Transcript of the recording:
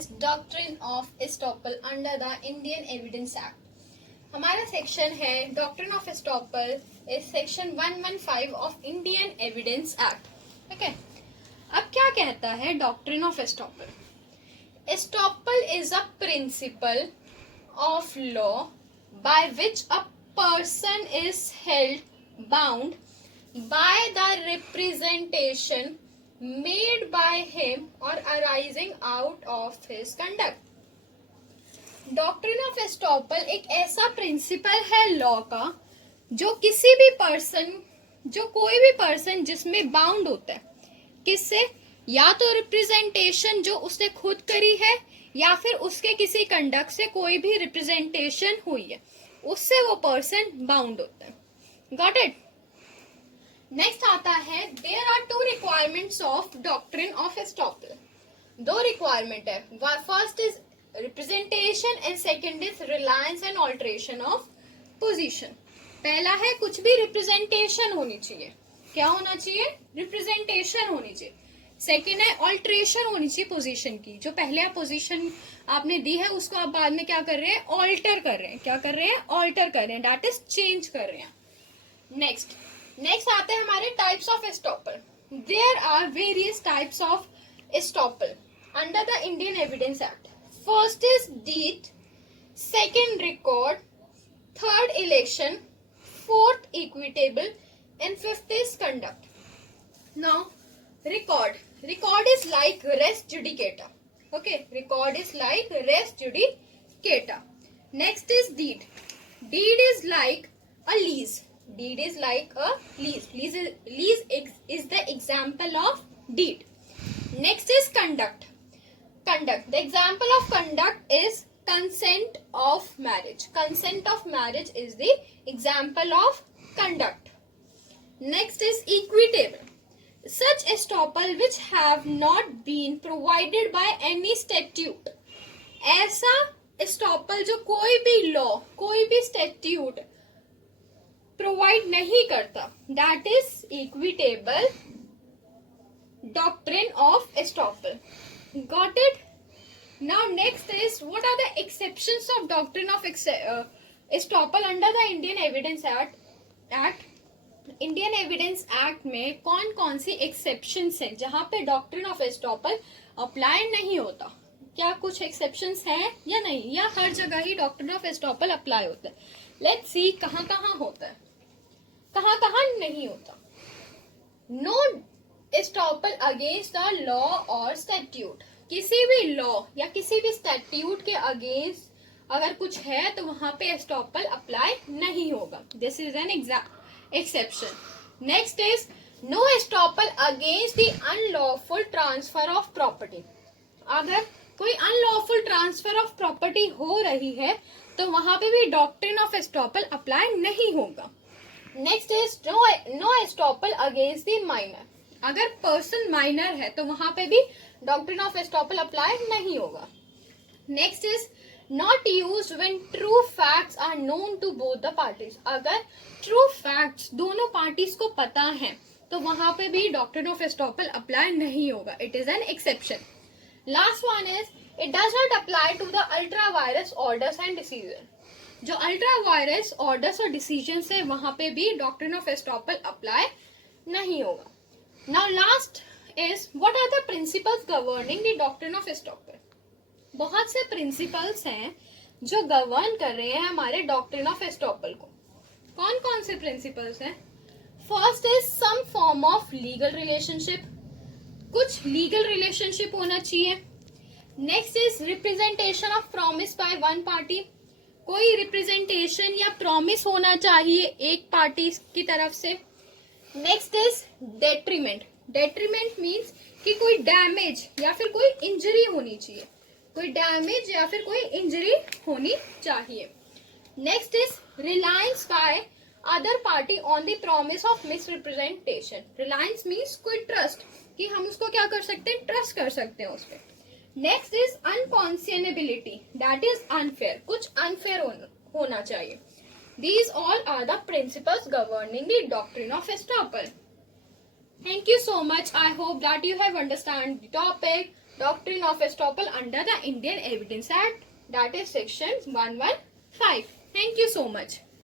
Doctrine of estoppel under the Indian evidence act. हमारा section है doctrine of estoppel is section 115 of Indian evidence act. ठीक है, अब क्या कहता है doctrine of estoppel? Estoppel is a principle of law by which a person is held bound by the representation made by him or arising out of his conduct. Doctrine of estoppel एक ऐसा principal है law का जो किसी भी person, जो कोई भी पर्सन जिसमें बाउंड होता है, किससे? या तो रिप्रेजेंटेशन जो उसने खुद करी है या फिर उसके किसी कंडक्ट से कोई भी रिप्रेजेंटेशन हुई है, उससे वो पर्सन बाउंड होता है। Got it? नेक्स्ट आता है there are two requirements of doctrine of estoppel. दो रिक्वायरमेंट है, first is representation and second is Reliance and alteration of position. पहला है कुछ भी रिप्रेजेंटेशन होनी चाहिए। क्या होना चाहिए? रिप्रेजेंटेशन होनी चाहिए। सेकेंड है ऑल्टरेशन होनी चाहिए पोजीशन की। जो पहले आप पोजीशन आपने दी है उसको आप बाद में क्या कर रहे हैं? ऑल्टर कर रहे हैं। क्या कर रहे हैं? ऑल्टर कर रहे हैं, दैट इज चेंज कर रहे हैं। नेक्स्ट आते हैं हमारे types of estoppel. There are various types of estoppel under the Indian evidence act. First is deed, second record, third election, fourth equitable and fifth is conduct. Now record is like res judicata. Okay, record is like res judicata. Next is deed is like a lease. Deed is like a lease. Lease is the example of deed. Next is conduct. The example of conduct is consent of marriage. Consent of marriage is the example of conduct. Next is equitable. Such estoppel which have not been provided by any statute. ऐसा estoppel जो कोई भी law, कोई भी statute provide नहीं करता, that is equitable doctrine of estoppel. Got it? Now next is what are the exceptions of doctrine of estoppel under the Indian Evidence Act. Indian evidence act में कौन कौन सी एक्सेप्शंस हैं जहां पे डॉक्ट्रिन ऑफ एस्टॉपल अप्लाई नहीं होता? क्या कुछ एक्सेप्शंस हैं या नहीं, या हर जगह ही डॉक्ट्रिन ऑफ एस्टॉपल अप्लाई होता है? लेट्स सी कहां कहां होता है, कहां कहां नहीं होता। No estoppel against the law और स्टैट्यूट। किसी भी लॉ या किसी भी स्टैट्यूट के अगेंस्ट अगर कुछ है तो वहां पे एस्टॉपल अप्लाई नहीं होगा। This is an exception. Next is no estoppel against the unlawful transfer of property. अगर कोई unlawful transfer of property हो रही है तो वहां पे भी doctrine of estoppel apply नहीं होगा। Next is no estoppel against the minor. अगर person minor है तो वहां पे भी doctrine of estoppel apply नहीं होगा। Next is not used when true facts are known to both the parties. अगर true facts दोनों parties को पता है तो वहां पे भी doctrine of estoppel apply नहीं होगा. It is an exception. Last one is it does not apply to the ultra virus orders and decisions. जो ultra virus orders और decisions है वहां पे भी doctrine of estoppel apply नहीं होगा. Now last is what are the principles governing the doctrine of estoppel? बहुत से प्रिंसिपल्स हैं जो गवर्न कर रहे हैं हमारे डॉक्ट्रिन ऑफ एस्टॉपल को। कौन कौन से प्रिंसिपल्स हैं? First is some form of legal relationship. कुछ लीगल रिलेशनशिप होना चाहिए। Next is representation of promise by one party. कोई रिप्रेजेंटेशन या प्रॉमिस होना चाहिए एक पार्टी की तरफ से। Next is detriment. Detriment means कि कोई डैमेज या फिर कोई इंजरी होनी चाहिए, कोई डैमेज या फिर कोई इंजरी होनी चाहिए। Next is Reliance by other party on the promise of misrepresentation. Reliance means कोई ट्रस्ट, कि हम उसको क्या कर सकते हैं? ट्रस्ट कर सकते हैं उस पर। Next is अनकॉन्सियनेबिलिटी, that is unfair, कुछ अनफेयर होना चाहिए। These all are the principles governing the doctrine of estoppel. Thank you so much. I hope that you have understand the topic Doctrine of Estoppel under the Indian Evidence Act, that is section 115. Thank you so much.